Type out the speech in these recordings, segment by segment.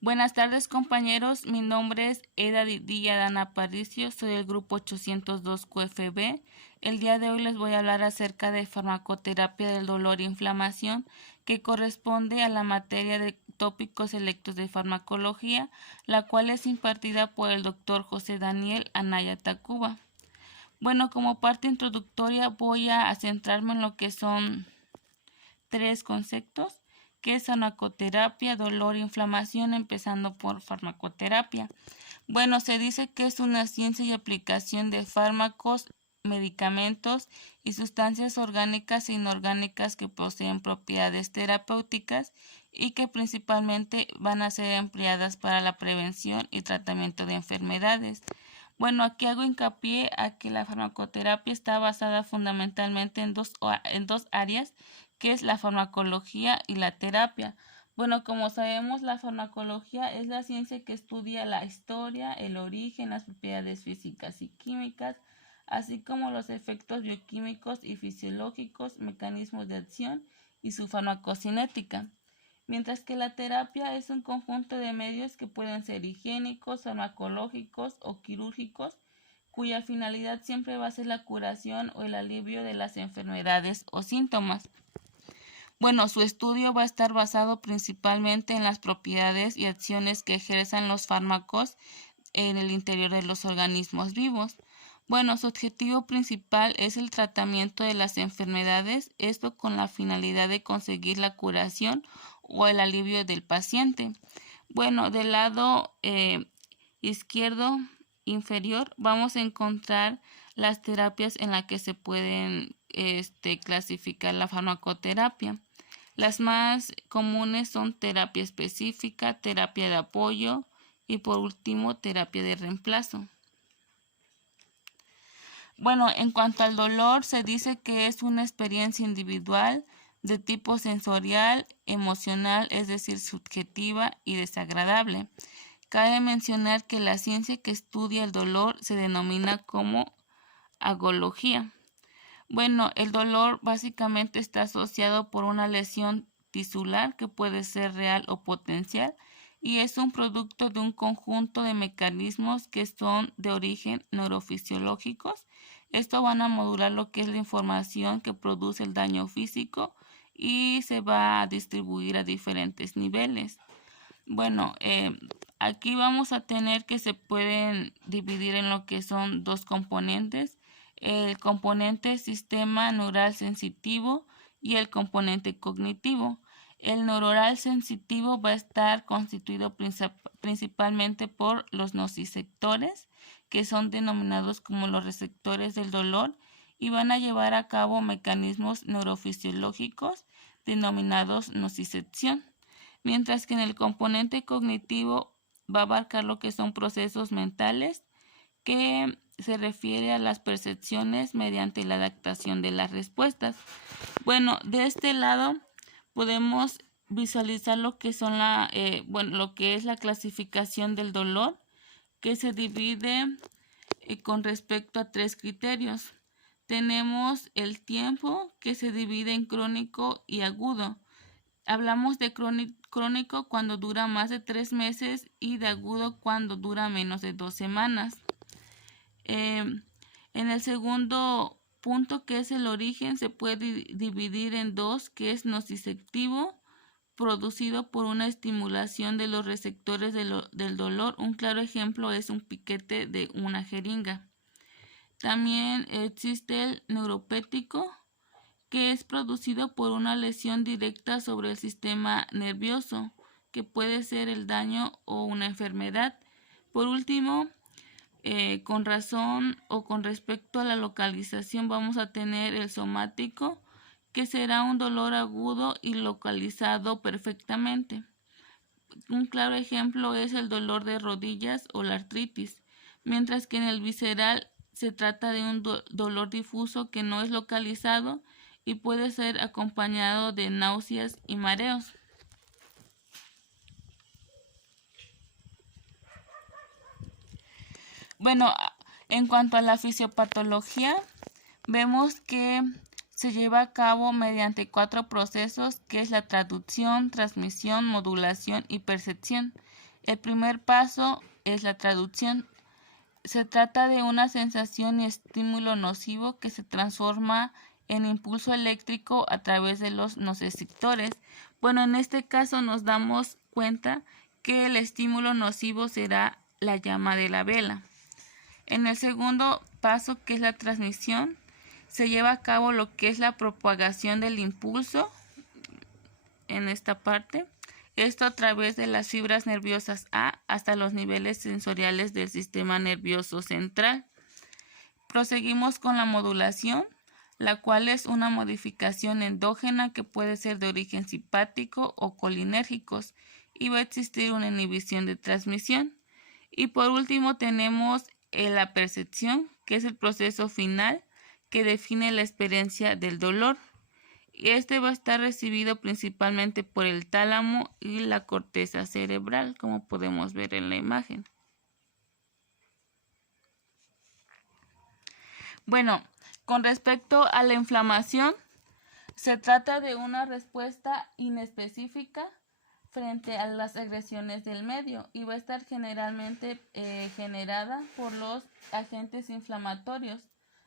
Buenas tardes, compañeros. Mi nombre es Eda Didia Dana Aparicio, soy del grupo 802 QFB. El día de hoy les voy a hablar acerca de farmacoterapia del dolor e inflamación, que corresponde a la materia de tópicos selectos de farmacología, la cual es impartida por el doctor José Daniel Anaya Tacuba. Bueno, como parte introductoria voy a centrarme en lo que son tres conceptos, que es farmacoterapia, dolor e inflamación, empezando por farmacoterapia. Bueno, se dice que es una ciencia y aplicación de fármacos, medicamentos y sustancias orgánicas e inorgánicas que poseen propiedades terapéuticas y que principalmente van a ser empleadas para la prevención y tratamiento de enfermedades. Bueno, aquí hago hincapié a que la farmacoterapia está basada fundamentalmente en dos áreas, que es la farmacología y la terapia. Bueno, como sabemos, la farmacología es la ciencia que estudia la historia, el origen, las propiedades físicas y químicas, así como los efectos bioquímicos y fisiológicos, mecanismos de acción y su farmacocinética. Mientras que la terapia es un conjunto de medios que pueden ser higiénicos, farmacológicos o quirúrgicos, cuya finalidad siempre va a ser la curación o el alivio de las enfermedades o síntomas. Bueno, su estudio va a estar basado principalmente en las propiedades y acciones que ejercen los fármacos en el interior de los organismos vivos. Bueno, su objetivo principal es el tratamiento de las enfermedades, esto con la finalidad de conseguir la curación o el alivio del paciente. Bueno, del lado izquierdo inferior vamos a encontrar las terapias en las que se pueden clasificar la farmacoterapia. Las más comunes son terapia específica, terapia de apoyo y por último terapia de reemplazo. Bueno, en cuanto al dolor, se dice que es una experiencia individual de tipo sensorial, emocional, es decir, subjetiva y desagradable. Cabe mencionar que la ciencia que estudia el dolor se denomina como agología. Bueno, el dolor básicamente está asociado por una lesión tisular que puede ser real o potencial y es un producto de un conjunto de mecanismos que son de origen neurofisiológicos. Esto van a modular lo que es la información que produce el daño físico y se va a distribuir a diferentes niveles. Bueno, aquí vamos a tener que se pueden dividir en lo que son dos componentes, el componente sistema neural sensitivo y el componente cognitivo. El neuronal sensitivo va a estar constituido principalmente por los nociceptores, que son denominados como los receptores del dolor, y van a llevar a cabo mecanismos neurofisiológicos denominados nocicepción. Mientras que en el componente cognitivo va a abarcar lo que son procesos mentales, que se refiere a las percepciones mediante la adaptación de las respuestas. Bueno, de este lado podemos visualizar lo que son lo que es la clasificación del dolor, que se divide con respecto a tres criterios. Tenemos el tiempo, que se divide en crónico y agudo. Hablamos de crónico cuando dura más de 3 meses y de agudo cuando dura menos de 2 semanas. En el segundo punto, que es el origen, se puede dividir en dos, que es nociceptivo, producido por una estimulación de los receptores del dolor. Un claro ejemplo es un piquete de una jeringa. También existe el neuropético, que es producido por una lesión directa sobre el sistema nervioso, que puede ser el daño o una enfermedad. Por último, con razón o con respecto a la localización, vamos a tener el somático, que será un dolor agudo y localizado perfectamente. Un claro ejemplo es el dolor de rodillas o la artritis, mientras que en el visceral se trata de un dolor difuso que no es localizado y puede ser acompañado de náuseas y mareos. Bueno, en cuanto a la fisiopatología, vemos que se lleva a cabo mediante 4 procesos, que es la traducción, transmisión, modulación y percepción. El primer paso es la traducción. Se trata de una sensación y estímulo nocivo que se transforma en impulso eléctrico a través de los nociceptores. Bueno, en este caso nos damos cuenta que el estímulo nocivo será la llama de la vela. En el segundo paso, que es la transmisión, se lleva a cabo lo que es la propagación del impulso en esta parte. Esto a través de las fibras nerviosas A hasta los niveles sensoriales del sistema nervioso central. Proseguimos con la modulación, la cual es una modificación endógena que puede ser de origen simpático o colinérgicos y va a existir una inhibición de transmisión. Y por último tenemos la percepción, que es el proceso final que define la experiencia del dolor. Y este va a estar recibido principalmente por el tálamo y la corteza cerebral, como podemos ver en la imagen. Bueno, con respecto a la inflamación, se trata de una respuesta inespecífica frente a las agresiones del medio y va a estar generalmente generada por los agentes inflamatorios.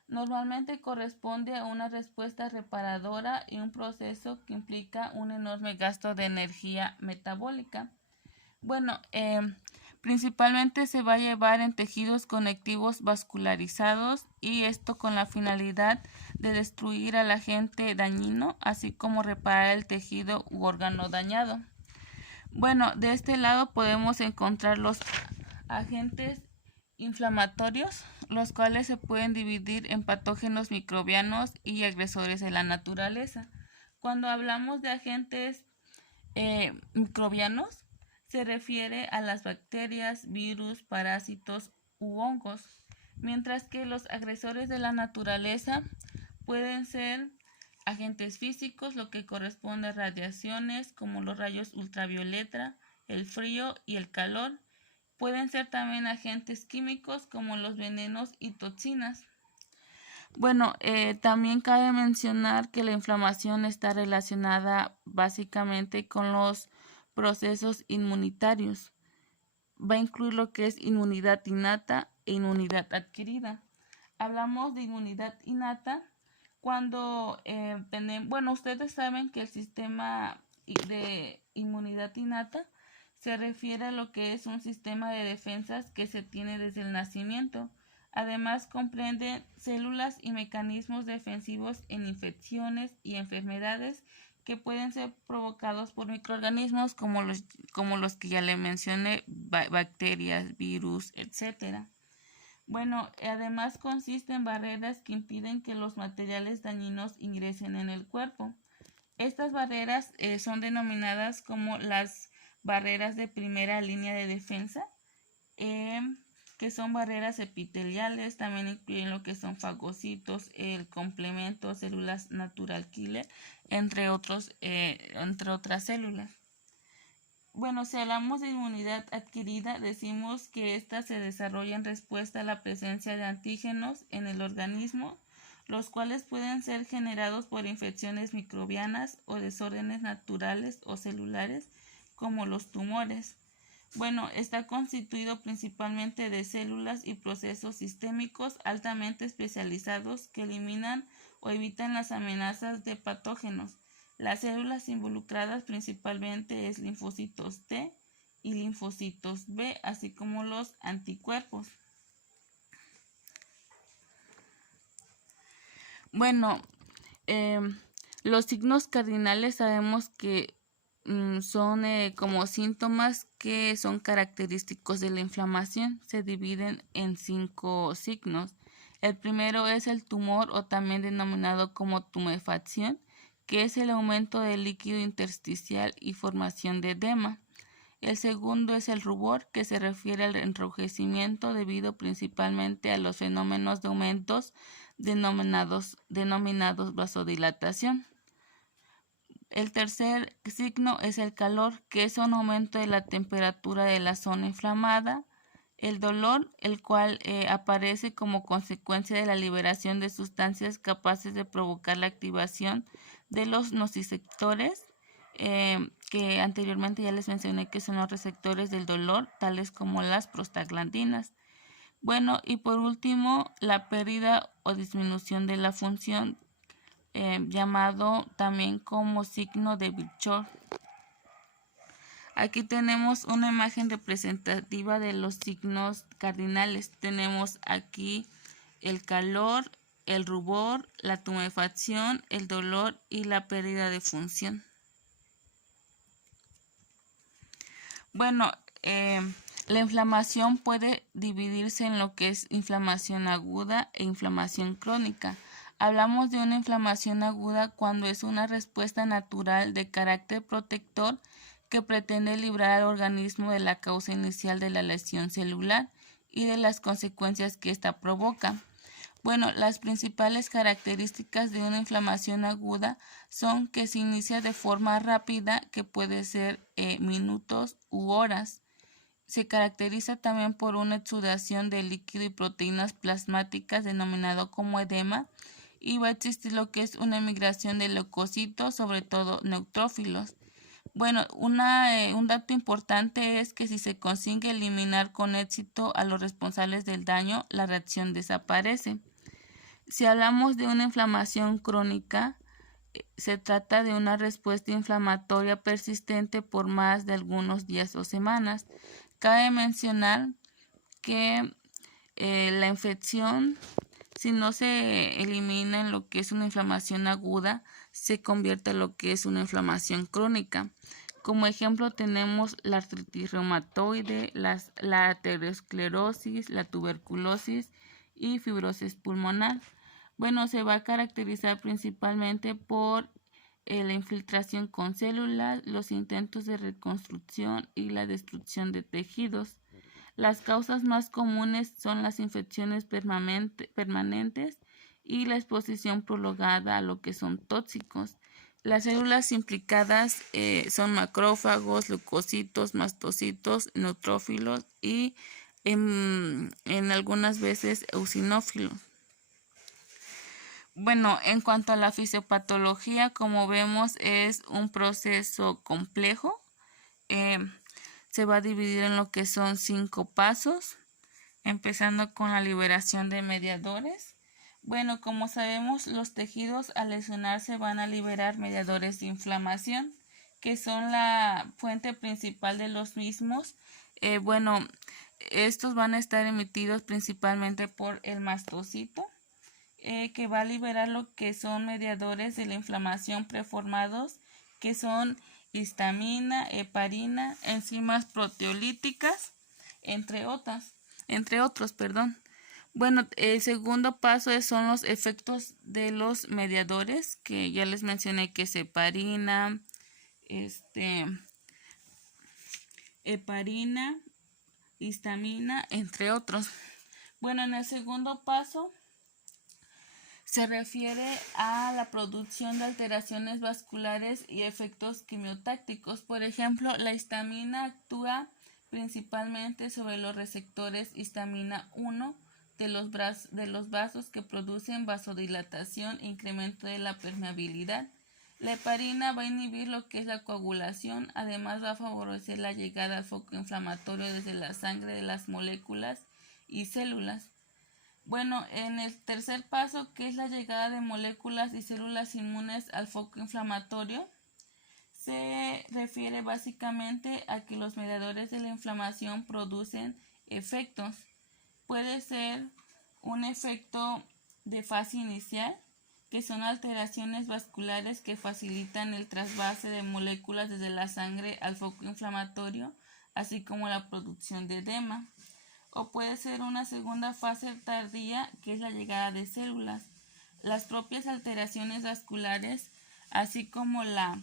Normalmente corresponde a una respuesta reparadora y un proceso que implica un enorme gasto de energía metabólica. Bueno, principalmente se va a llevar en tejidos conectivos vascularizados y esto con la finalidad de destruir al agente dañino, así como reparar el tejido u órgano dañado. Bueno, de este lado podemos encontrar los agentes inflamatorios, los cuales se pueden dividir en patógenos microbianos y agresores de la naturaleza. Cuando hablamos de agentes microbianos, se refiere a las bacterias, virus, parásitos u hongos, mientras que los agresores de la naturaleza pueden ser agentes físicos, lo que corresponde a radiaciones como los rayos ultravioleta, el frío y el calor. Pueden ser también agentes químicos como los venenos y toxinas. Bueno, también cabe mencionar que la inflamación está relacionada básicamente con los procesos inmunitarios. Va a incluir lo que es inmunidad innata e inmunidad adquirida. Hablamos de inmunidad innata cuando ustedes saben que el sistema de inmunidad innata se refiere a lo que es un sistema de defensas que se tiene desde el nacimiento. Además comprende células y mecanismos defensivos en infecciones y enfermedades que pueden ser provocados por microorganismos como los que ya le mencioné, bacterias, virus, etc. Bueno, además consiste en barreras que impiden que los materiales dañinos ingresen en el cuerpo. Estas barreras son denominadas como las barreras de primera línea de defensa, que son barreras epiteliales, también incluyen lo que son fagocitos, el complemento, células natural killer, entre otras células. Bueno, si hablamos de inmunidad adquirida, decimos que ésta se desarrolla en respuesta a la presencia de antígenos en el organismo, los cuales pueden ser generados por infecciones microbianas o desórdenes naturales o celulares, como los tumores. Bueno, está constituido principalmente de células y procesos sistémicos altamente especializados que eliminan o evitan las amenazas de patógenos. Las células involucradas principalmente es linfocitos T y linfocitos B, así como los anticuerpos. Bueno, los signos cardinales sabemos que son como síntomas que son característicos de la inflamación. Se dividen en 5 signos. El primero es el tumor o también denominado como tumefacción, que es el aumento del líquido intersticial y formación de edema. El segundo es el rubor, que se refiere al enrojecimiento debido principalmente a los fenómenos de aumentos denominados vasodilatación. El tercer signo es el calor, que es un aumento de la temperatura de la zona inflamada. El dolor, el cual aparece como consecuencia de la liberación de sustancias capaces de provocar la activación de los nociceptores. que anteriormente ya les mencioné que son los receptores del dolor, tales como las prostaglandinas. Bueno, y por último, la pérdida o disminución de la función, llamado también como signo de Virchow. Aquí tenemos una imagen representativa de los signos cardinales. Tenemos aquí el calor, el rubor, la tumefacción, el dolor y la pérdida de función. Bueno, la inflamación puede dividirse en lo que es inflamación aguda e inflamación crónica. Hablamos de una inflamación aguda cuando es una respuesta natural de carácter protector que pretende librar al organismo de la causa inicial de la lesión celular y de las consecuencias que ésta provoca. Bueno, las principales características de una inflamación aguda son que se inicia de forma rápida, que puede ser minutos u horas. Se caracteriza también por una exudación de líquido y proteínas plasmáticas denominado como edema, y va a existir lo que es una emigración de leucocitos, sobre todo neutrófilos. Bueno, un dato importante es que si se consigue eliminar con éxito a los responsables del daño, la reacción desaparece. Si hablamos de una inflamación crónica, se trata de una respuesta inflamatoria persistente por más de algunos días o semanas. Cabe mencionar que la infección, si no se elimina en lo que es una inflamación aguda, se convierte en lo que es una inflamación crónica. Como ejemplo tenemos la artritis reumatoide, la aterosclerosis, la tuberculosis y fibrosis pulmonar. Bueno, se va a caracterizar principalmente por la infiltración con células, los intentos de reconstrucción y la destrucción de tejidos. Las causas más comunes son las infecciones permanentes y la exposición prolongada a lo que son tóxicos. Las células implicadas son macrófagos, leucocitos, mastocitos, neutrófilos y en algunas veces eosinófilos. Bueno, en cuanto a la fisiopatología, como vemos, es un proceso complejo. Se va a dividir en lo que son 5 pasos, empezando con la liberación de mediadores. Bueno, como sabemos, los tejidos al lesionarse van a liberar mediadores de inflamación, que son la fuente principal de los mismos. Bueno, estos van a estar emitidos principalmente por el mastocito, que va a liberar lo que son mediadores de la inflamación preformados, que son histamina, heparina, enzimas proteolíticas, entre otros. Bueno, el segundo paso son los efectos de los mediadores, que ya les mencioné, que es heparina, histamina, entre otros. Bueno, en el segundo paso se refiere a la producción de alteraciones vasculares y efectos quimiotácticos. Por ejemplo, la histamina actúa principalmente sobre los receptores histamina 1 de los vasos, que producen vasodilatación e incremento de la permeabilidad. La heparina va a inhibir lo que es la coagulación, además va a favorecer la llegada al foco inflamatorio desde la sangre de las moléculas y células. Bueno, en el tercer paso, que es la llegada de moléculas y células inmunes al foco inflamatorio, se refiere básicamente a que los mediadores de la inflamación producen efectos. Puede ser un efecto de fase inicial, que son alteraciones vasculares que facilitan el trasvase de moléculas desde la sangre al foco inflamatorio, así como la producción de edema. O puede ser una segunda fase tardía, que es la llegada de células. Las propias alteraciones vasculares, así como la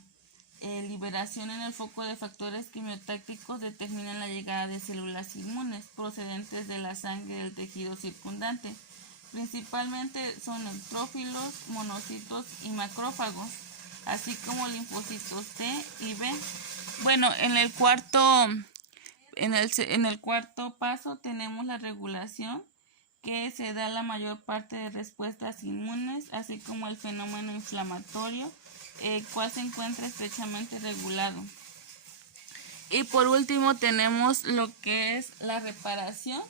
liberación en el foco de factores quimiotácticos, determinan la llegada de células inmunes procedentes de la sangre del tejido circundante. Principalmente son neutrófilos, monocitos y macrófagos, así como linfocitos T y B. Bueno, en el cuarto paso tenemos la regulación, que se da la mayor parte de respuestas inmunes, así como el fenómeno inflamatorio, cual se encuentra estrechamente regulado. Y por último tenemos lo que es la reparación,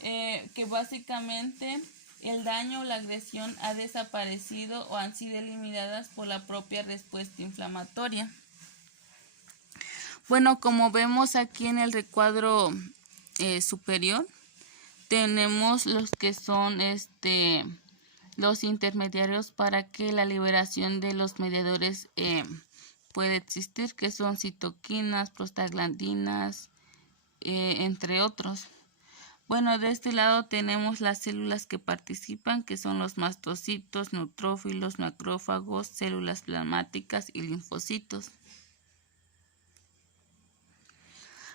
que básicamente el daño o la agresión ha desaparecido o han sido eliminadas por la propia respuesta inflamatoria. Bueno, como vemos aquí en el recuadro superior, tenemos los que son los intermediarios para que la liberación de los mediadores puede existir, que son citoquinas, prostaglandinas, entre otros. Bueno, de este lado tenemos las células que participan, que son los mastocitos, neutrófilos, macrófagos, células plasmáticas y linfocitos.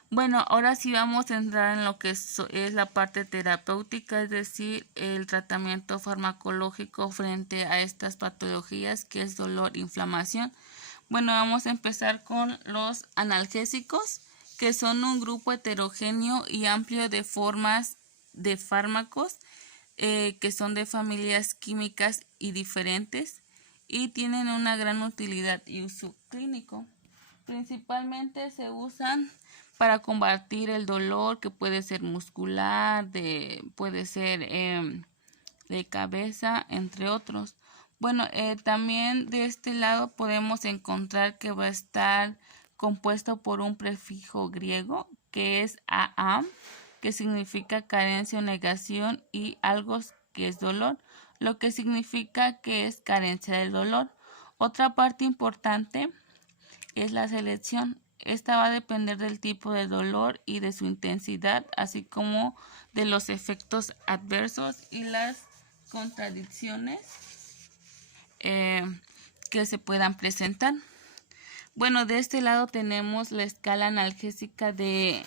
Bueno, ahora sí vamos a entrar en lo que es la parte terapéutica, es decir, el tratamiento farmacológico frente a estas patologías que es dolor, inflamación. Bueno, vamos a empezar con los analgésicos, que son un grupo heterogéneo y amplio de formas de fármacos que son de familias químicas y diferentes y tienen una gran utilidad y uso clínico. Principalmente se usan para combatir el dolor, que puede ser muscular, puede ser de cabeza, entre otros. Bueno, también de este lado podemos encontrar que va a estar compuesto por un prefijo griego que es AA, que significa carencia o negación, y algos, que es dolor, lo que significa que es carencia del dolor. Otra parte importante es la selección. Esta va a depender del tipo de dolor y de su intensidad, así como de los efectos adversos y las contradicciones que se puedan presentar. Bueno, de este lado tenemos la escala analgésica de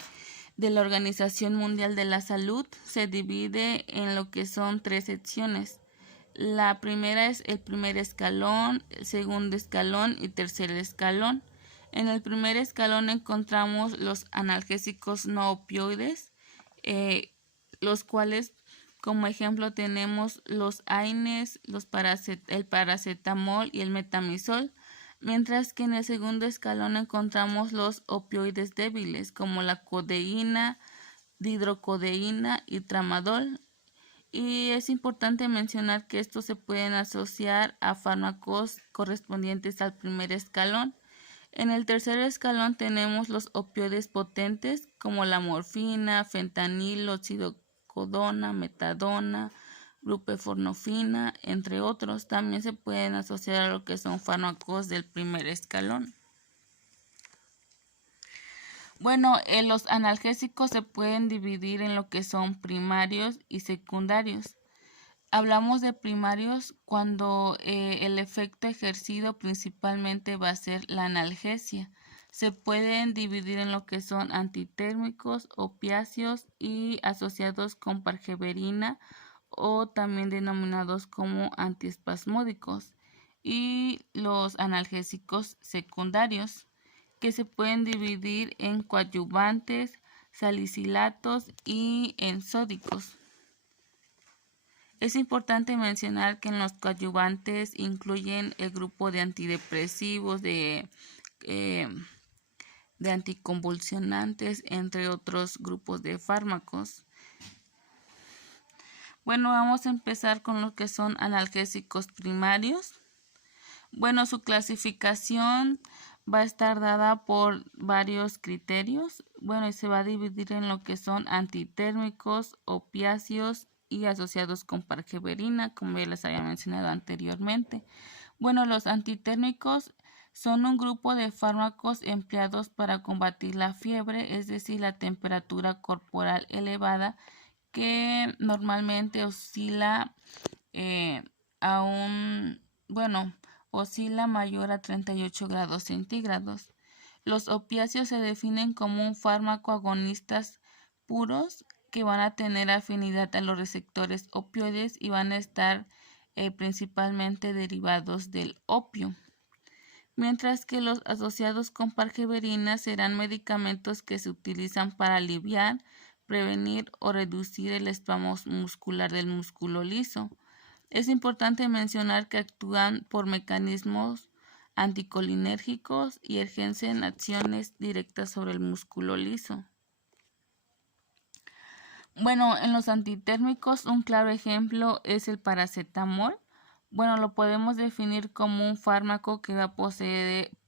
la Organización Mundial de la Salud. Se divide en lo que son 3 secciones. La primera es el primer escalón, el segundo escalón y tercer escalón. En el primer escalón encontramos los analgésicos no opioides, los cuales como ejemplo tenemos los AINES, el paracetamol y el metamizol, mientras que en el segundo escalón encontramos los opioides débiles como la codeína, dihidrocodeína y tramadol. Y es importante mencionar que estos se pueden asociar a fármacos correspondientes al primer escalón. En el tercer escalón tenemos los opioides potentes como la morfina, fentanilo, oxicodona, metadona, buprenorfina, entre otros. También se pueden asociar a lo que son fármacos del primer escalón. Bueno, los analgésicos se pueden dividir en lo que son primarios y secundarios. Hablamos de primarios cuando el efecto ejercido principalmente va a ser la analgesia. Se pueden dividir en lo que son antitérmicos, opiáceos y asociados con pargeberina o también denominados como antiespasmódicos, y los analgésicos secundarios, que se pueden dividir en coadyuvantes, salicilatos y en sódicos. Es importante mencionar que en los coadyuvantes incluyen el grupo de antidepresivos, de anticonvulsionantes, entre otros grupos de fármacos. Bueno, vamos a empezar con lo que son analgésicos primarios. Bueno, su clasificación va a estar dada por varios criterios. Bueno, y se va a dividir en lo que son antitérmicos, opiáceos y asociados con pargeberina, como ya les había mencionado anteriormente. Bueno, los antitérmicos son un grupo de fármacos empleados para combatir la fiebre, es decir, la temperatura corporal elevada, que normalmente oscila oscila mayor a 38 grados centígrados. Los opiáceos se definen como un fármaco agonistas puros que van a tener afinidad a los receptores opioides y van a estar principalmente derivados del opio. Mientras que los asociados con pargeberina serán medicamentos que se utilizan para aliviar, prevenir o reducir el espasmo muscular del músculo liso. Es importante mencionar que actúan por mecanismos anticolinérgicos y ejercen acciones directas sobre el músculo liso. Bueno, en los antitérmicos un claro ejemplo es el paracetamol. Bueno, lo podemos definir como un fármaco que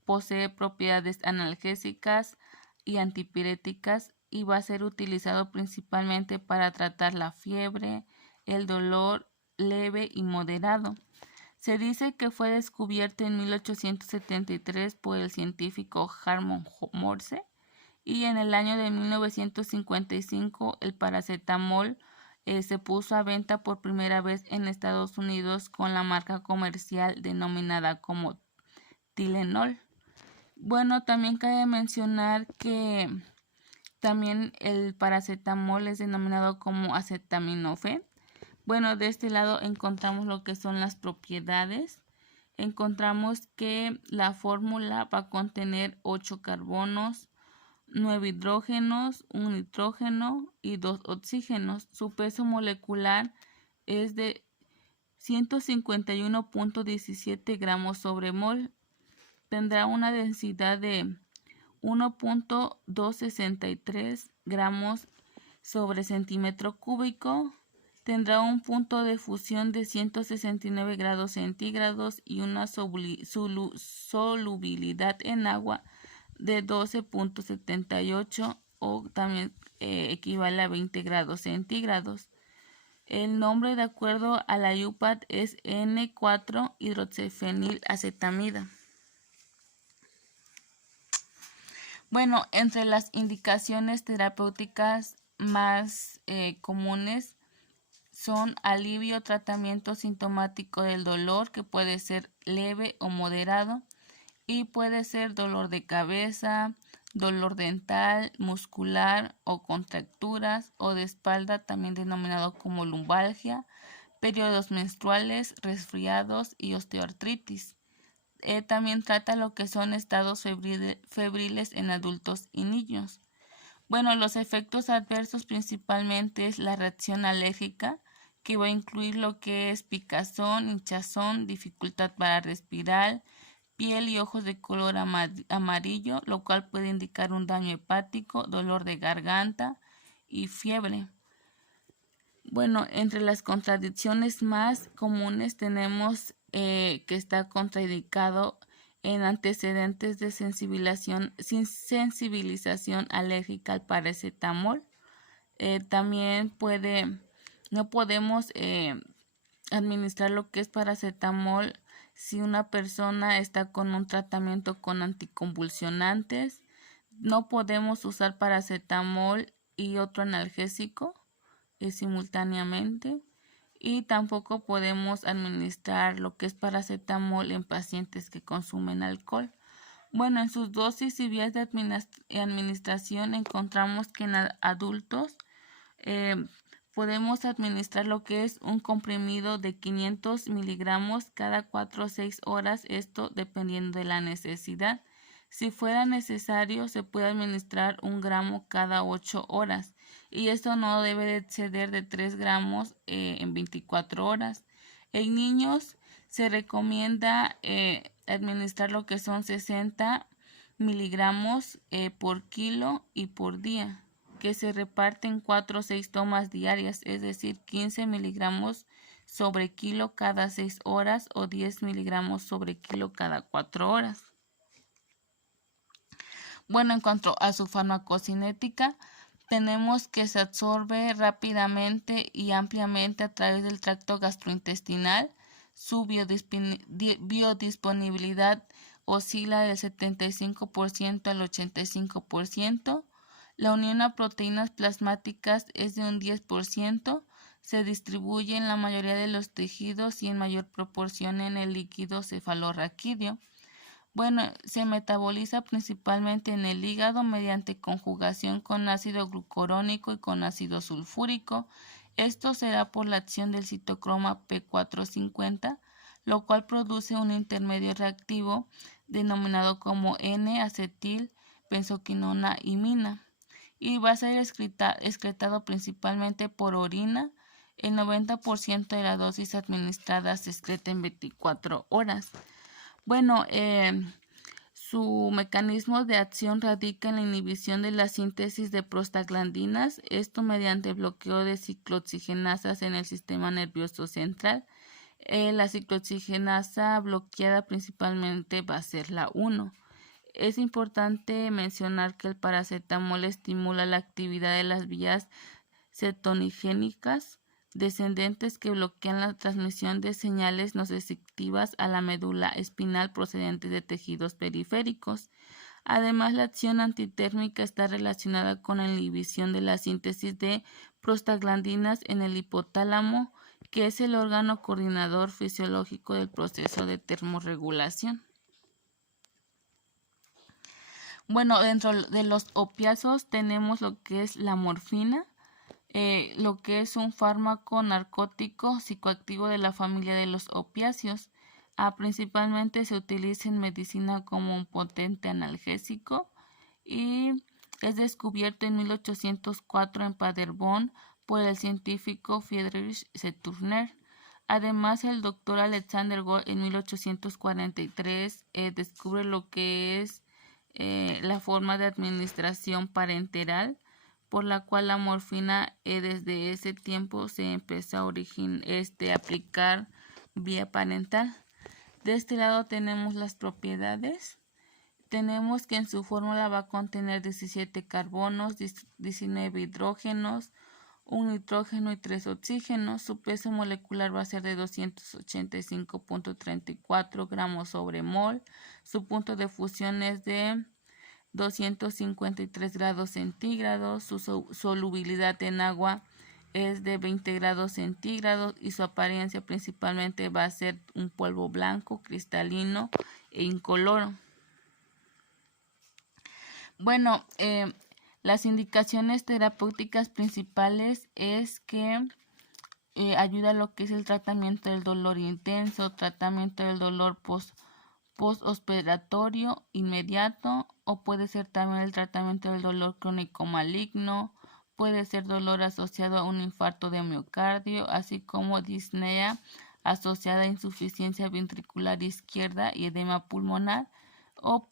posee propiedades analgésicas y antipiréticas y va a ser utilizado principalmente para tratar la fiebre, el dolor leve y moderado. Se dice que fue descubierto en 1873 por el científico Hartmut Morse y en el año de 1955 el paracetamol se puso a venta por primera vez en Estados Unidos con la marca comercial denominada como Tylenol. Bueno, también cabe mencionar que también el paracetamol es denominado como acetaminofén. Bueno, de este lado encontramos lo que son las propiedades. Encontramos que la fórmula va a contener 8 carbonos, 9 hidrógenos, 1 nitrógeno y 2 oxígenos. Su peso molecular es de 151.17 gramos sobre mol. Tendrá una densidad de 1.263 gramos sobre centímetro cúbico. Tendrá un punto de fusión de 169 grados centígrados y una solubilidad en agua de 12.78 o también equivale a 20 grados centígrados. El nombre de acuerdo a la UPAD es N4-hidroxifenilacetamida. Bueno, entre las indicaciones terapéuticas más comunes son alivio, tratamiento sintomático del dolor, que puede ser leve o moderado, y puede ser dolor de cabeza, dolor dental, muscular o contracturas o de espalda, también denominado como lumbalgia, periodos menstruales, resfriados y osteoartritis. También trata lo que son estados febriles en adultos y niños. Bueno, los efectos adversos principalmente es la reacción alérgica, que va a incluir lo que es picazón, hinchazón, dificultad para respirar, piel y ojos de color amarillo, lo cual puede indicar un daño hepático, dolor de garganta y fiebre. Bueno, entre las contradicciones más comunes tenemos que está contraindicado en antecedentes de sensibilización alérgica al paracetamol. También no podemos administrar lo que es paracetamol si una persona está con un tratamiento con anticonvulsionantes. No podemos usar paracetamol y otro analgésico simultáneamente, y tampoco podemos administrar lo que es paracetamol en pacientes que consumen alcohol. Bueno, en sus dosis y vías de administración encontramos que en adultos podemos administrar lo que es un comprimido de 500 miligramos cada 4 o 6 horas, esto dependiendo de la necesidad. Si fuera necesario, se puede administrar 1 gramo cada 8 horas y esto no debe de exceder de 3 gramos en 24 horas. En niños se recomienda administrar lo que son 60 miligramos por kilo y por día, que se reparten 4 o 6 tomas diarias, es decir, 15 miligramos sobre kilo cada 6 horas o 10 miligramos sobre kilo cada 4 horas. Bueno, en cuanto a su farmacocinética, tenemos que se absorbe rápidamente y ampliamente a través del tracto gastrointestinal. Su biodisponibilidad oscila del 75% al 85%. La unión a proteínas plasmáticas es de un 10%. Se distribuye en la mayoría de los tejidos y en mayor proporción en el líquido cefalorraquídeo. Bueno, se metaboliza principalmente en el hígado mediante conjugación con ácido glucurónico y con ácido sulfúrico. Esto será por la acción del citocromo P450, lo cual produce un intermedio reactivo denominado como N-acetil-benzoquinona imina y va a ser excretado principalmente por orina. El 90% de la dosis administrada se excreta en 24 horas. Bueno, su mecanismo de acción radica en la inhibición de la síntesis de prostaglandinas, esto mediante bloqueo de ciclooxigenasas en el sistema nervioso central. La ciclooxigenasa bloqueada principalmente va a ser la 1. Es importante mencionar que el paracetamol estimula la actividad de las vías cetonigénicas descendentes que bloquean la transmisión de señales nociceptivas a la médula espinal procedentes de tejidos periféricos. Además, la acción antitérmica está relacionada con la inhibición de la síntesis de prostaglandinas en el hipotálamo, que es el órgano coordinador fisiológico del proceso de termorregulación. Bueno, dentro de los opiáceos tenemos lo que es la morfina, lo que es un fármaco narcótico psicoactivo de la familia de los opiáceos. Principalmente se utiliza en medicina como un potente analgésico y es descubierto en 1804 en Paderborn por el científico Friedrich Sturner. Además, el doctor Alexander Gold en 1843 descubre lo que es la forma de administración parenteral, por la cual la morfina desde ese tiempo se empezó a aplicar vía parental. De este lado tenemos las propiedades. Tenemos que en su fórmula va a contener 17 carbonos, 19 hidrógenos, un nitrógeno y 3 oxígenos. Su peso molecular va a ser de 285.34 gramos sobre mol. Su punto de fusión es de 253 grados centígrados. Su solubilidad en agua es de 20 grados centígrados y su apariencia principalmente va a ser un polvo blanco, cristalino e incoloro. Bueno, las indicaciones terapéuticas principales es que ayuda a lo que es el tratamiento del dolor intenso, tratamiento del dolor postoperatorio inmediato, o puede ser también el tratamiento del dolor crónico maligno, puede ser dolor asociado a un infarto de miocardio, así como disnea asociada a insuficiencia ventricular izquierda y edema pulmonar, o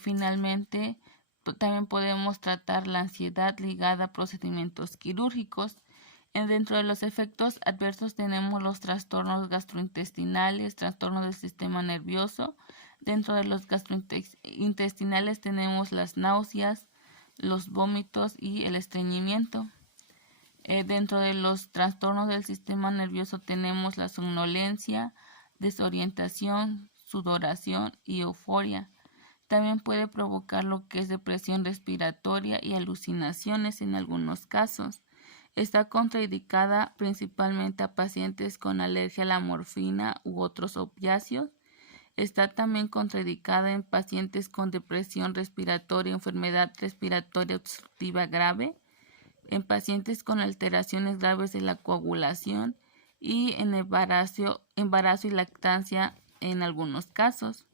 finalmente también podemos tratar la ansiedad ligada a procedimientos quirúrgicos. Dentro de los efectos adversos tenemos los trastornos gastrointestinales, trastornos del sistema nervioso. Dentro de los gastrointestinales tenemos las náuseas, los vómitos y el estreñimiento. Dentro de los trastornos del sistema nervioso tenemos la somnolencia, desorientación, sudoración y euforia. También puede provocar lo que es depresión respiratoria y alucinaciones en algunos casos. Está contraindicada principalmente a pacientes con alergia a la morfina u otros opiáceos. Está también contraindicada en pacientes con depresión respiratoria, enfermedad respiratoria obstructiva grave, en pacientes con alteraciones graves de la coagulación y en embarazo y lactancia en algunos casos.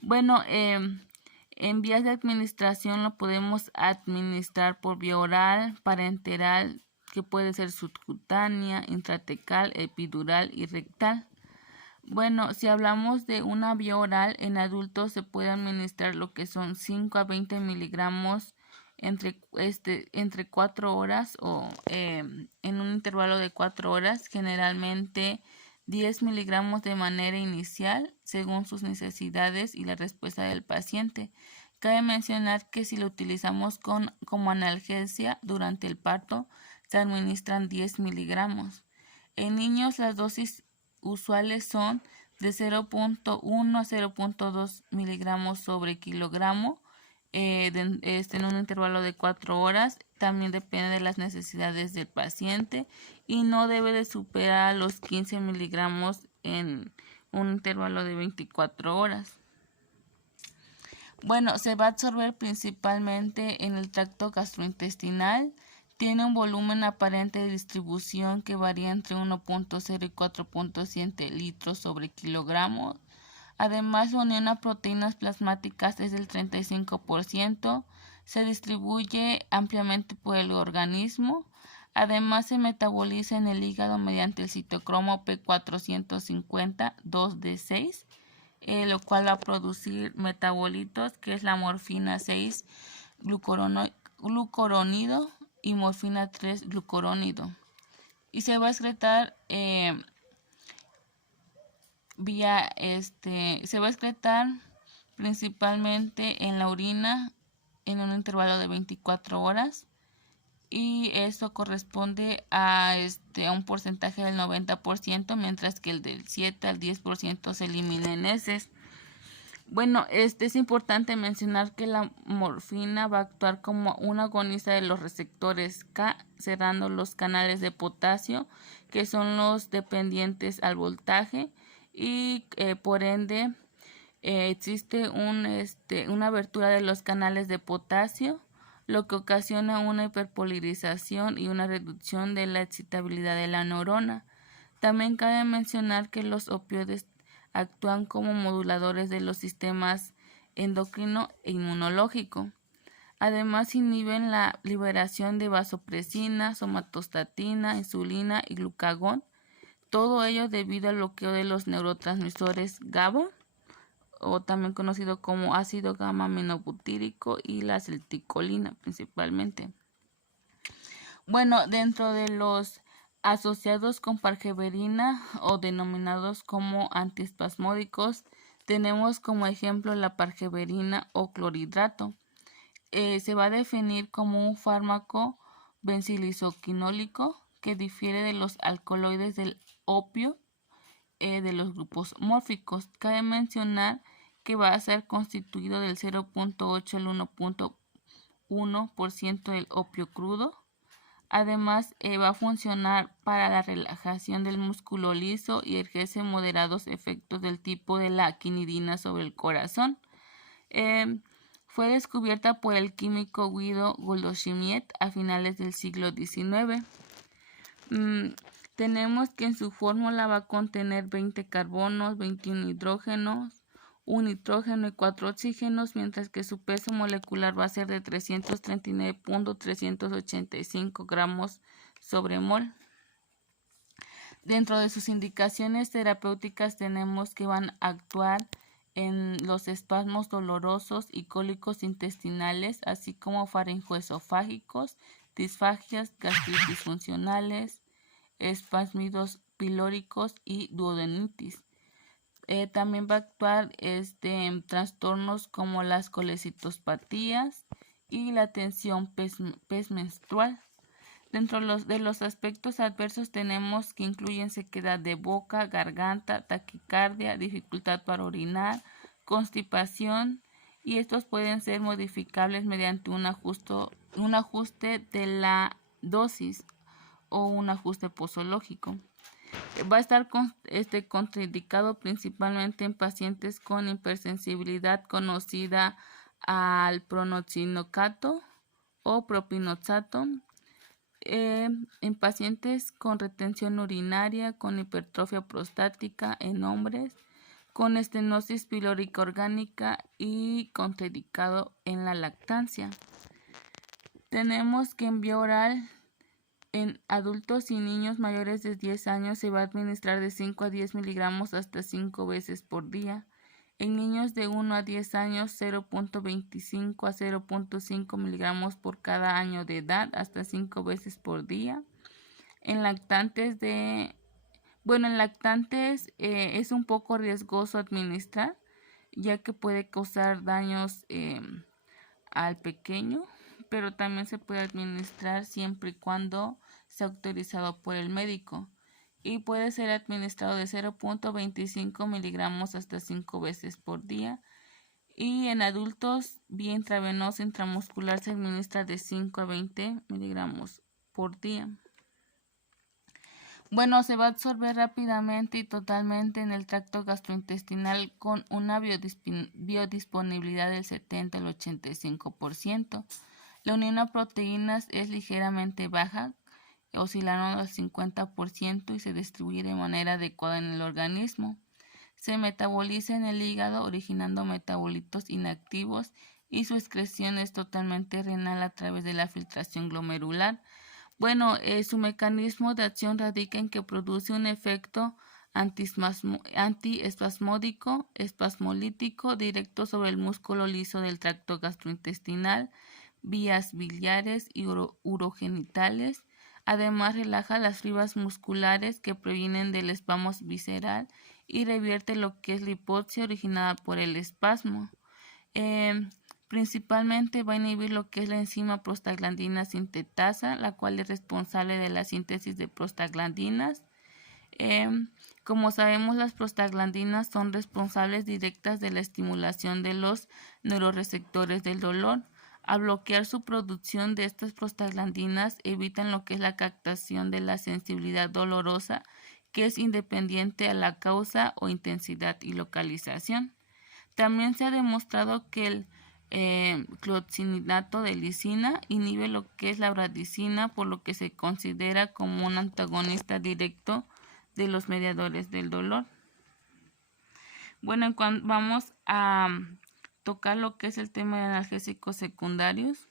Bueno, en vías de administración lo podemos administrar por vía oral, parenteral, que puede ser subcutánea, intratecal, epidural y rectal. Bueno, si hablamos de una vía oral, en adultos se puede administrar lo que son 5 a 20 miligramos entre 4 horas o en un intervalo de 4 horas, generalmente 10 miligramos de manera inicial según sus necesidades y la respuesta del paciente. Cabe mencionar que si lo utilizamos como analgesia durante el parto, se administran 10 miligramos. En niños las dosis usuales son de 0.1 a 0.2 miligramos sobre kilogramo en un intervalo de 4 horas. También depende de las necesidades del paciente y no debe de superar los 15 miligramos en un intervalo de 24 horas. Bueno, se va a absorber principalmente en el tracto gastrointestinal. Tiene un volumen aparente de distribución que varía entre 1.0 y 4.7 litros sobre kilogramo. Además, su unión a proteínas plasmáticas es del 35%. Se distribuye ampliamente por el organismo. Además, se metaboliza en el hígado mediante el citocromo P450 2D6 lo cual va a producir metabolitos, que es la morfina 6 glucoronido y morfina 3 glucoronido. Y se va a excretar se va a excretar principalmente en la orina en un intervalo de 24 horas. Y eso corresponde a un porcentaje del 90%, mientras que el del 7 al 10% se elimina en heces. Bueno, es importante mencionar que la morfina va a actuar como un agonista de los receptores K, cerrando los canales de potasio, que son los dependientes al voltaje, y por ende existe una abertura de los canales de potasio, lo que ocasiona una hiperpolarización y una reducción de la excitabilidad de la neurona. También cabe mencionar que los opioides actúan como moduladores de los sistemas endocrino e inmunológico. Además, inhiben la liberación de vasopresina, somatostatina, insulina y glucagón, todo ello debido al bloqueo de los neurotransmisores GABA, o también conocido como ácido gamma aminobutírico, y la acetilcolina principalmente. Bueno, dentro de los asociados con pargeberina o denominados como antiespasmódicos, tenemos como ejemplo la pargeberina o clorhidrato. Se va a definir como un fármaco benzilizoquinólico que difiere de los alcaloides del opio de los grupos mórficos. Cabe mencionar que va a ser constituido del 0.8 al 1.1% del opio crudo. Además, va a funcionar para la relajación del músculo liso y ejerce moderados efectos del tipo de la quinidina sobre el corazón. Fue descubierta por el químico Guido Goldschmidt a finales del siglo XIX. Tenemos que en su fórmula va a contener 20 carbonos, 21 hidrógenos, un nitrógeno y 4 oxígenos, mientras que su peso molecular va a ser de 339.385 gramos sobre mol. Dentro de sus indicaciones terapéuticas tenemos que van a actuar en los espasmos dolorosos y cólicos intestinales, así como faringoesofágicos, disfagias, gastritis funcionales, espasmos pilóricos y duodenitis. También va a actuar en trastornos como las colecitopatías y la tensión menstrual. Dentro de los aspectos adversos tenemos que incluyen sequedad de boca, garganta, taquicardia, dificultad para orinar, constipación, y estos pueden ser modificables mediante un ajuste de la dosis o un ajuste posológico. Va a estar contraindicado principalmente en pacientes con hipersensibilidad conocida al pronoxinocato o propinoxato, en pacientes con retención urinaria, con hipertrofia prostática en hombres, con estenosis pilórica orgánica, y contraindicado en la lactancia. Tenemos que en vía oral en adultos y niños mayores de 10 años se va a administrar de 5 a 10 miligramos hasta 5 veces por día. En niños de 1 a 10 años 0.25 a 0.5 miligramos por cada año de edad hasta 5 veces por día. En lactantes es un poco riesgoso administrar, ya que puede causar daños al pequeño, pero también se puede administrar siempre y cuando sea autorizado por el médico, y puede ser administrado de 0.25 miligramos hasta 5 veces por día. Y en adultos, vía intravenosa intramuscular se administra de 5 a 20 miligramos por día. Bueno, se va a absorber rápidamente y totalmente en el tracto gastrointestinal con una biodisponibilidad del 70 al 85%. La unión a proteínas es ligeramente baja, oscilando al 50%, y se distribuye de manera adecuada en el organismo. Se metaboliza en el hígado originando metabolitos inactivos, y su excreción es totalmente renal a través de la filtración glomerular. Bueno, su mecanismo de acción radica en que produce un efecto antiespasmódico, espasmolítico, directo sobre el músculo liso del tracto gastrointestinal, vías biliares y urogenitales. Además, relaja las fibras musculares que provienen del espasmo visceral y revierte lo que es la hipoxia originada por el espasmo. Principalmente va a inhibir lo que es la enzima prostaglandina sintetasa, la cual es responsable de la síntesis de prostaglandinas. Como sabemos, las prostaglandinas son responsables directas de la estimulación de los neuroreceptores del dolor. Al bloquear su producción de estas prostaglandinas, evitan lo que es la captación de la sensibilidad dolorosa, que es independiente a la causa o intensidad y localización. También se ha demostrado que el clotrininato de lisina inhibe lo que es la bradicina, por lo que se considera como un antagonista directo de los mediadores del dolor. Bueno, vamos a tocar lo que es el tema de analgésicos secundarios.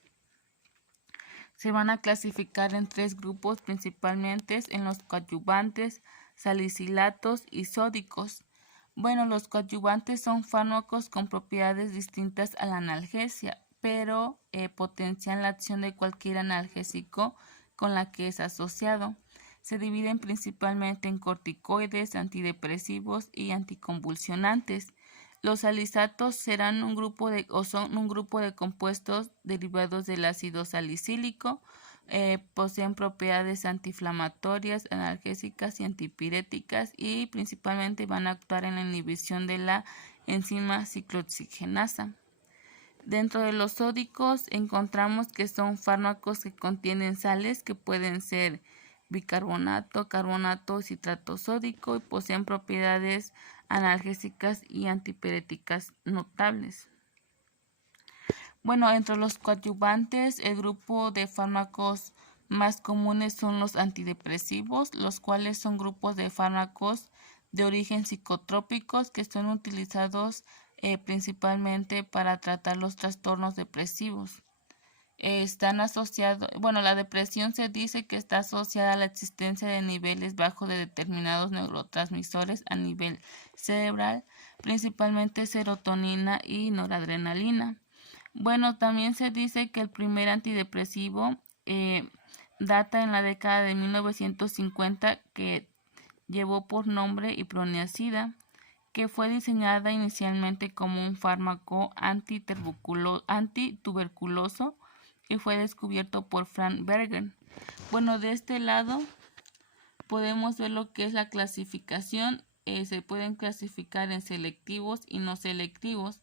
Se van a clasificar en 3 grupos principalmente, en los coadyuvantes, salicilatos y sódicos. Bueno, los coadyuvantes son fármacos con propiedades distintas a la analgesia, pero potencian la acción de cualquier analgésico con la que es asociado. Se dividen principalmente en corticoides, antidepresivos y anticonvulsionantes. Los salisatos serán son un grupo de compuestos derivados del ácido salicílico. Poseen propiedades antiinflamatorias, analgésicas y antipiréticas, y principalmente van a actuar en la inhibición de la enzima ciclooxigenasa. Dentro de los sódicos encontramos que son fármacos que contienen sales que pueden ser bicarbonato, carbonato, citrato sódico, y poseen propiedades analgésicas y antipiréticas notables. Bueno, entre los coadyuvantes, el grupo de fármacos más comunes son los antidepresivos, los cuales son grupos de fármacos de origen psicotrópicos que son utilizados principalmente para tratar los trastornos depresivos. La depresión se dice que está asociada a la existencia de niveles bajos de determinados neurotransmisores a nivel cerebral, principalmente serotonina y noradrenalina. Bueno, también se dice que el primer antidepresivo data en la década de 1950, que llevó por nombre iproniazida, que fue diseñada inicialmente como un fármaco antituberculoso y fue descubierto por Frank Berger. Bueno, de este lado podemos ver lo que es la clasificación. Se pueden clasificar en selectivos y no selectivos.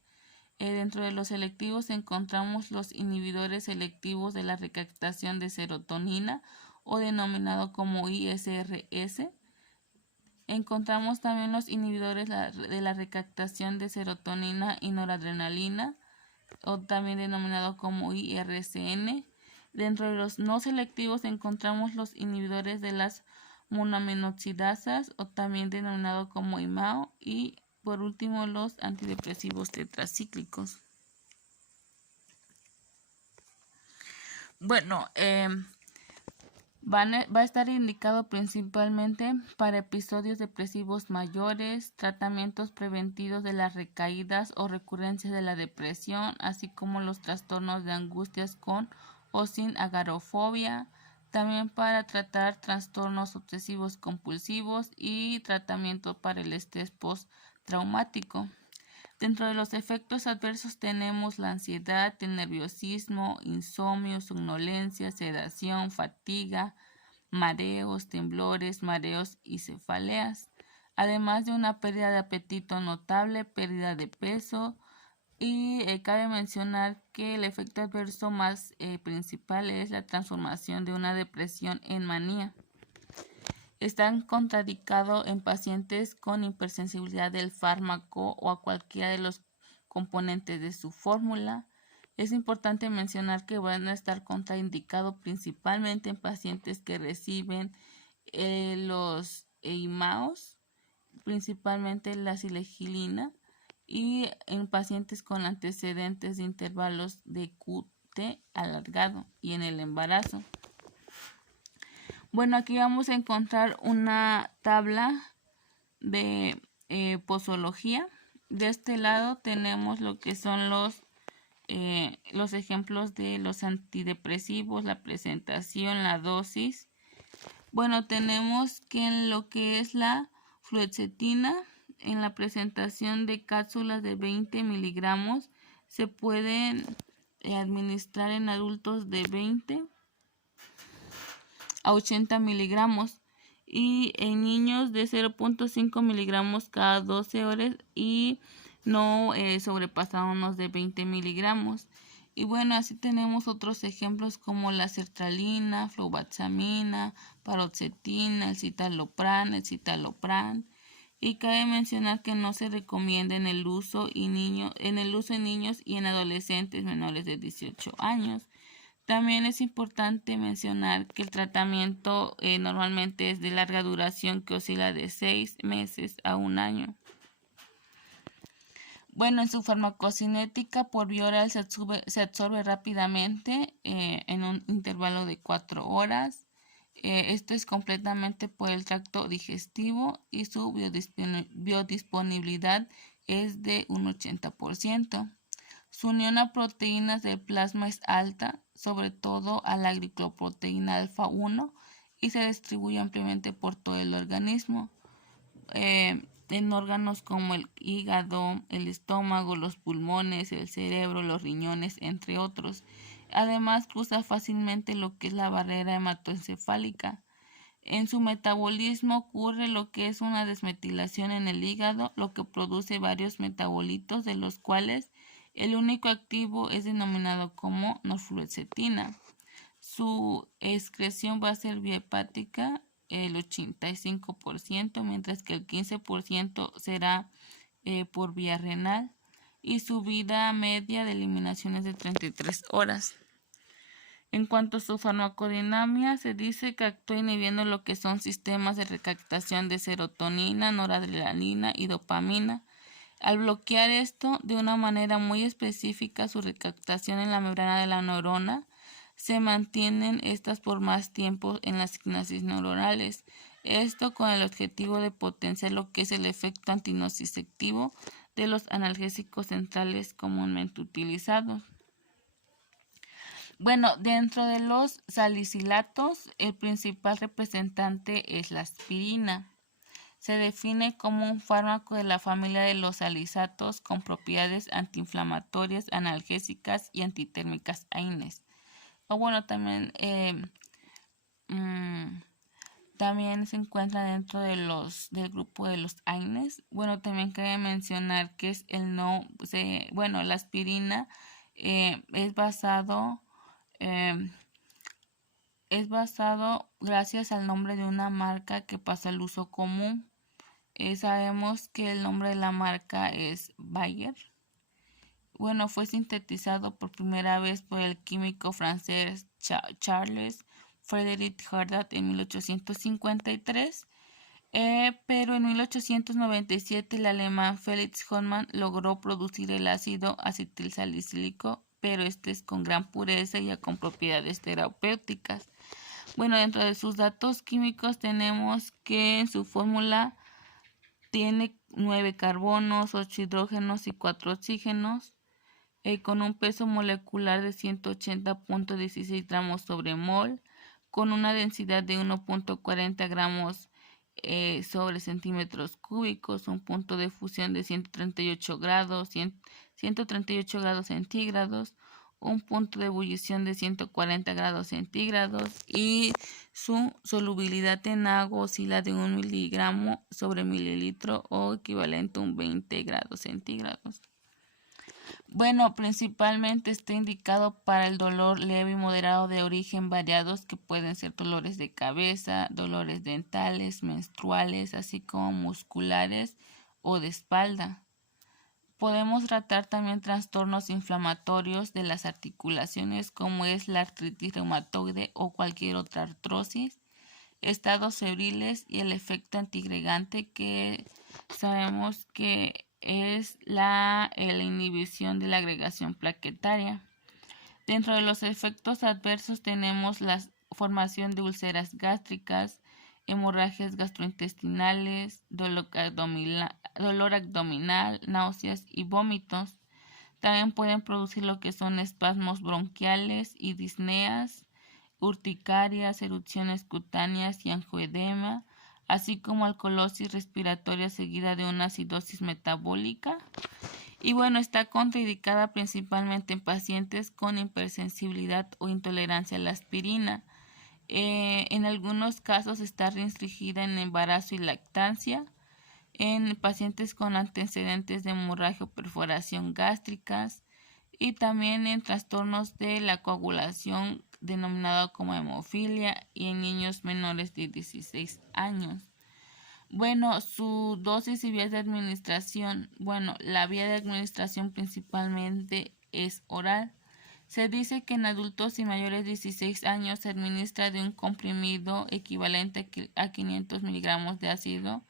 Dentro de los selectivos encontramos los inhibidores selectivos de la recaptación de serotonina, o denominado como ISRS. Encontramos también los inhibidores de la recaptación de serotonina y noradrenalina, o también denominado como IRSN. Dentro de los no selectivos encontramos los inhibidores de las monoaminoxidasas, o también denominado como IMAO, y por último los antidepresivos tetracíclicos. Bueno, va a estar indicado principalmente para episodios depresivos mayores, tratamientos preventivos de las recaídas o recurrencias de la depresión, así como los trastornos de angustias con o sin agorafobia, también para tratar trastornos obsesivos compulsivos y tratamiento para el estrés postraumático. Dentro de los efectos adversos tenemos la ansiedad, el nerviosismo, insomnio, somnolencia, sedación, fatiga, mareos, temblores, mareos y cefaleas, además de una pérdida de apetito notable, pérdida de peso, y cabe mencionar que el efecto adverso más principal es la transformación de una depresión en manía. Están contraindicados en pacientes con hipersensibilidad del fármaco o a cualquiera de los componentes de su fórmula. Es importante mencionar que van a estar contraindicados principalmente en pacientes que reciben los IMAOs, principalmente la silegilina, y en pacientes con antecedentes de intervalos de QT alargado y en el embarazo. Bueno, aquí vamos a encontrar una tabla de posología. De este lado tenemos lo que son los ejemplos de los antidepresivos, la presentación, la dosis. Bueno, tenemos que en lo que es la fluoxetina, en la presentación de cápsulas de 20 miligramos, se pueden administrar en adultos de 20 a 80 miligramos y en niños de 0.5 miligramos cada 12 horas y no sobrepasamos de 20 miligramos. Y bueno, así tenemos otros ejemplos como la sertralina, fluvoxamina, paroxetina, el citalopram. Y cabe mencionar que no se recomienda en el uso en niños y en adolescentes menores de 18 años. También es importante mencionar que el tratamiento normalmente es de larga duración, que oscila de 6 meses a 1 año. Bueno, en su farmacocinética por vía oral se absorbe rápidamente en un intervalo de 4 horas. Esto es completamente por el tracto digestivo y su biodisponibilidad es de un 80%. Su unión a proteínas del plasma es alta, sobre todo a la glicoproteína alfa 1, y se distribuye ampliamente por todo el organismo, en órganos como el hígado, el estómago, los pulmones, el cerebro, los riñones, entre otros. Además, cruza fácilmente lo que es la barrera hematoencefálica. En su metabolismo ocurre lo que es una desmetilación en el hígado, lo que produce varios metabolitos, de los cuales el único activo es denominado como norfluoxetina. Su excreción va a ser vía hepática, el 85%, mientras que el 15% será por vía renal, y su vida media de eliminación es de 33 horas. En cuanto a su farmacodinámica, se dice que actúa inhibiendo lo que son sistemas de recaptación de serotonina, noradrenalina y dopamina. Al bloquear esto de una manera muy específica su recaptación en la membrana de la neurona, se mantienen estas por más tiempo en las sinapsis neuronales. Esto con el objetivo de potenciar lo que es el efecto antinociceptivo de los analgésicos centrales comúnmente utilizados. Bueno, dentro de los salicilatos, el principal representante es la aspirina. Se define como un fármaco de la familia de los salizatos con propiedades antiinflamatorias, analgésicas y antitérmicas AINES. O bueno, también se encuentra dentro de del grupo de los AINES. Bueno, también cabe mencionar que es la aspirina es basado gracias al nombre de una marca que pasa al uso común. Sabemos que el nombre de la marca es Bayer. Bueno, fue sintetizado por primera vez por el químico francés Charles Frédéric Hardat en 1853, pero en 1897 el alemán Felix Hoffmann logró producir el ácido acetilsalicílico, pero este es con gran pureza y con propiedades terapéuticas. Bueno, dentro de sus datos químicos tenemos que en su fórmula tiene 9 carbonos, 8 hidrógenos y 4 oxígenos, con un peso molecular de 180.16 gramos sobre mol, con una densidad de 1.40 gramos sobre centímetros cúbicos, un punto de fusión de 138 grados centígrados, un punto de ebullición de 140 grados centígrados y su solubilidad en agua oscila de 1 miligramo sobre mililitro o equivalente a un 20 grados centígrados. Bueno, principalmente está indicado para el dolor leve y moderado de origen variados, que pueden ser dolores de cabeza, dolores dentales, menstruales, así como musculares o de espalda. Podemos tratar también trastornos inflamatorios de las articulaciones, como es la artritis reumatoide o cualquier otra artrosis, estados febriles y el efecto antiagregante, que sabemos que es la inhibición de la agregación plaquetaria. Dentro de los efectos adversos tenemos la formación de úlceras gástricas, hemorragias gastrointestinales, dolor abdominal, náuseas y vómitos. También pueden producir lo que son espasmos bronquiales y disneas, urticarias, erupciones cutáneas y angioedema, así como alcalosis respiratoria seguida de una acidosis metabólica. Y bueno, está contraindicada principalmente en pacientes con hipersensibilidad o intolerancia a la aspirina. En algunos casos está restringida en embarazo y lactancia, en pacientes con antecedentes de hemorragia o perforación gástricas y también en trastornos de la coagulación denominado como hemofilia y en niños menores de 16 años. Bueno, su dosis y vías de administración. Bueno, la vía de administración principalmente es oral. Se dice que en adultos y mayores de 16 años se administra de un comprimido equivalente a 500 miligramos de ácido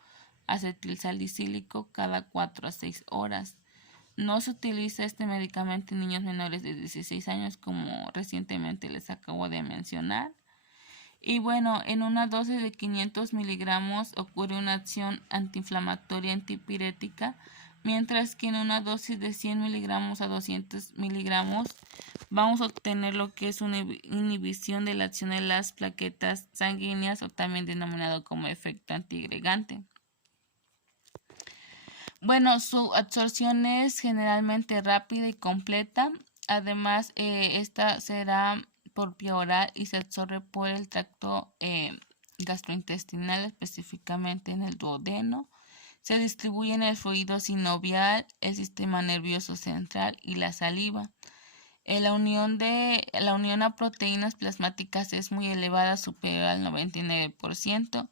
acetilsalicílico cada 4 a 6 horas. No se utiliza este medicamento en niños menores de 16 años como recientemente les acabo de mencionar. Y bueno, en una dosis de 500 miligramos ocurre una acción antiinflamatoria antipirética, mientras que en una dosis de 100 miligramos a 200 miligramos vamos a obtener lo que es una inhibición de la acción de las plaquetas sanguíneas o también denominado como efecto antiagregante. Bueno, su absorción es generalmente rápida y completa. Además, esta será por vía oral y se absorbe por el tracto gastrointestinal, específicamente en el duodeno. Se distribuye en el fluido sinovial, el sistema nervioso central y la saliva. La unión a proteínas plasmáticas es muy elevada, superior al 99%.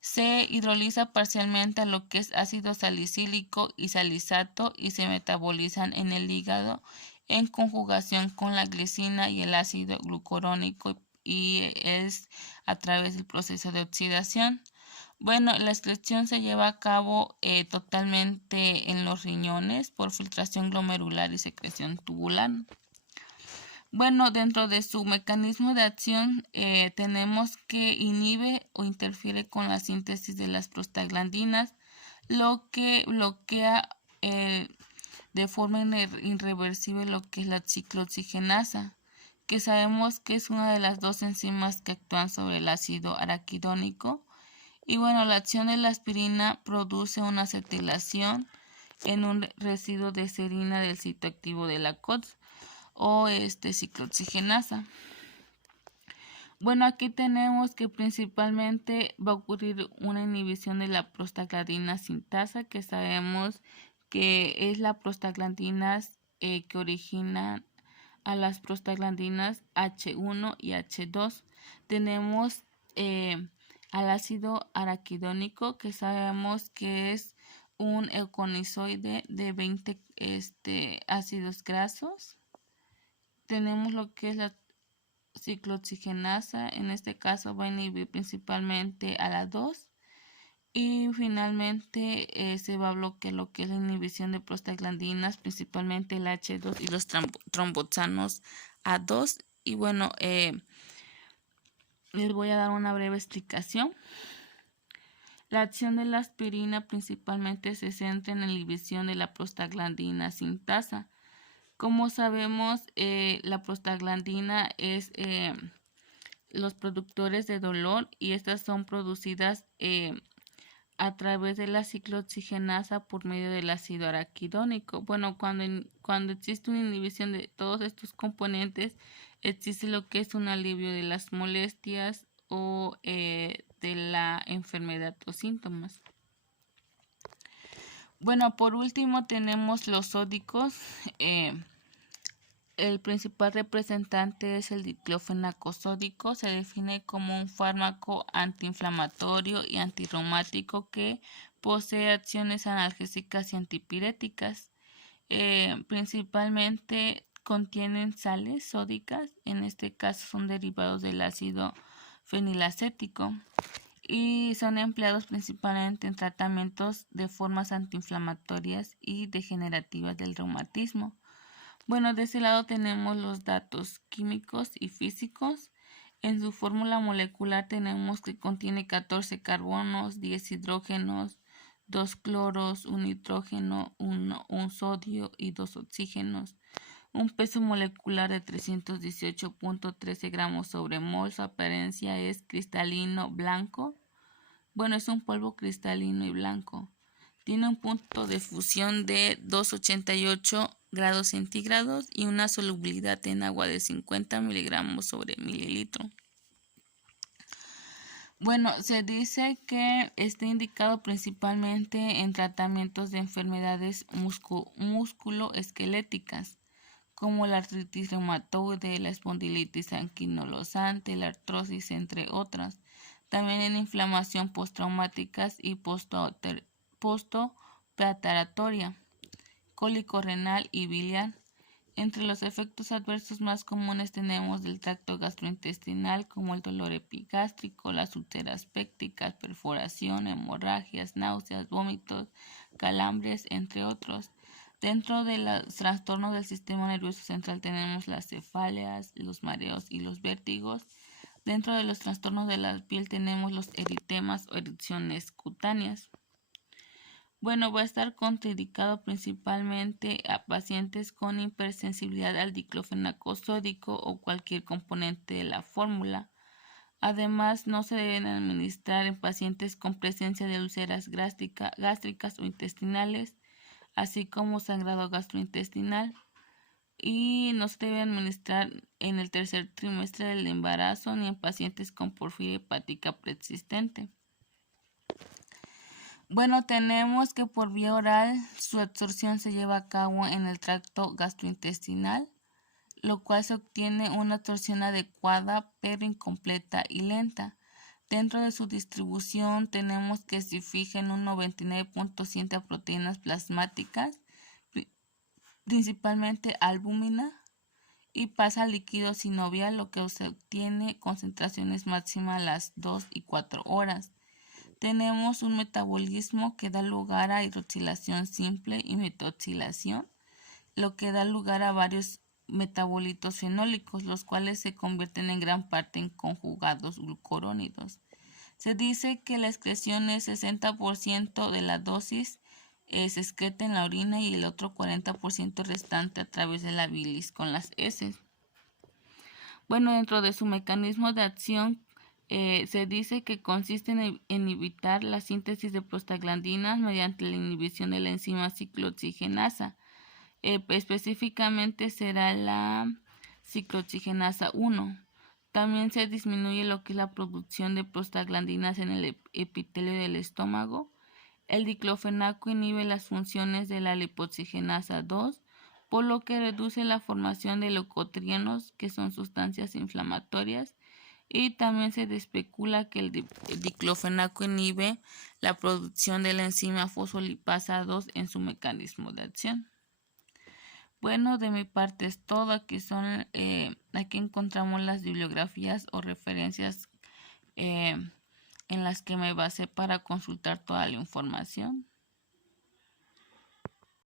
Se hidroliza parcialmente a lo que es ácido salicílico y salizato y se metabolizan en el hígado en conjugación con la glicina y el ácido glucurónico y es a través del proceso de oxidación. Bueno, la excreción se lleva a cabo totalmente en los riñones por filtración glomerular y secreción tubular. Bueno, dentro de su mecanismo de acción tenemos que inhibe o interfiere con la síntesis de las prostaglandinas, lo que bloquea de forma irreversible lo que es la ciclooxigenasa, que sabemos que es una de las dos enzimas que actúan sobre el ácido araquidónico. Y bueno, la acción de la aspirina produce una acetilación en un residuo de serina del sitio activo de la COX o ciclooxigenasa. Bueno, aquí tenemos que principalmente va a ocurrir una inhibición de la prostaglandina sintasa, que sabemos que es la prostaglandina que origina a las prostaglandinas H1 y H2. Tenemos al ácido araquidónico, que sabemos que es un eukonizoide de 20 ácidos grasos. Tenemos lo que es la ciclooxigenasa, en este caso va a inhibir principalmente a la 2 y finalmente se va a bloquear lo que es la inhibición de prostaglandinas, principalmente el H2 y los tromboxanos A2. Y bueno, les voy a dar una breve explicación. La acción de la aspirina principalmente se centra en la inhibición de la prostaglandina sintasa. Como sabemos, la prostaglandina es los productores de dolor y estas son producidas a través de la ciclooxigenasa por medio del ácido araquidónico. Bueno, cuando existe una inhibición de todos estos componentes, existe lo que es un alivio de las molestias o de la enfermedad o síntomas. Bueno, por último tenemos los sódicos. El principal representante es el diclofenaco sódico. Se define como un fármaco antiinflamatorio y antirreumático que posee acciones analgésicas y antipiréticas. Principalmente contienen sales sódicas, en este caso son derivados del ácido fenilacético y son empleados principalmente en tratamientos de formas antiinflamatorias y degenerativas del reumatismo. Bueno, de ese lado tenemos los datos químicos y físicos. En su fórmula molecular tenemos que contiene 14 carbonos, 10 hidrógenos, 2 cloros, un nitrógeno, un sodio y 2 oxígenos. Un peso molecular de 318.13 gramos sobre mol. Su apariencia es cristalino blanco. Bueno, es un polvo cristalino y blanco. Tiene un punto de fusión de 288 grados centígrados y una solubilidad en agua de 50 miligramos sobre mililitro. Bueno, se dice que está indicado principalmente en tratamientos de enfermedades musculoesqueléticas, como la artritis reumatoide, la espondilitis anquilosante, la artrosis, entre otras. También en inflamación postraumáticas y postoperatoria, cólico renal y biliar. Entre los efectos adversos más comunes tenemos del tracto gastrointestinal, como el dolor epigástrico, las úlceras pépticas, perforación, hemorragias, náuseas, vómitos, calambres, entre otros. Dentro de los trastornos del sistema nervioso central tenemos las cefaleas, los mareos y los vértigos. Dentro de los trastornos de la piel tenemos los eritemas o erupciones cutáneas. Bueno, va a estar contraindicado principalmente a pacientes con hipersensibilidad al diclofenaco sódico o cualquier componente de la fórmula. Además, no se deben administrar en pacientes con presencia de úlceras gástricas o intestinales, así como sangrado gastrointestinal. Y no se debe administrar en el tercer trimestre del embarazo ni en pacientes con porfiria hepática persistente. Bueno, tenemos que por vía oral su absorción se lleva a cabo en el tracto gastrointestinal, lo cual se obtiene una absorción adecuada pero incompleta y lenta. Dentro de su distribución tenemos que se fija en un 99.7 a proteínas plasmáticas, principalmente albúmina, y pasa al líquido sinovial, lo que se obtiene concentraciones máximas a las 2 y 4 horas. Tenemos un metabolismo que da lugar a hidroxilación simple y metoxilación, lo que da lugar a varios metabolitos fenólicos, los cuales se convierten en gran parte en conjugados glucurónidos. Se dice que la excreción es 60% de la dosis se excreta en la orina y el otro 40% restante a través de la bilis con las heces. Bueno, dentro de su mecanismo de acción se dice que consiste en evitar la síntesis de prostaglandinas mediante la inhibición de la enzima ciclooxigenasa. Específicamente será la ciclooxigenasa 1. También se disminuye lo que es la producción de prostaglandinas en el epitelio del estómago. El diclofenaco inhibe las funciones de la lipoxigenasa 2, por lo que reduce la formación de leucotrienos, que son sustancias inflamatorias. Y también se especula que el diclofenaco inhibe la producción de la enzima fosfolipasa 2 en su mecanismo de acción. Bueno, de mi parte es todo. Aquí encontramos las bibliografías o referencias en las que me basé para consultar toda la información.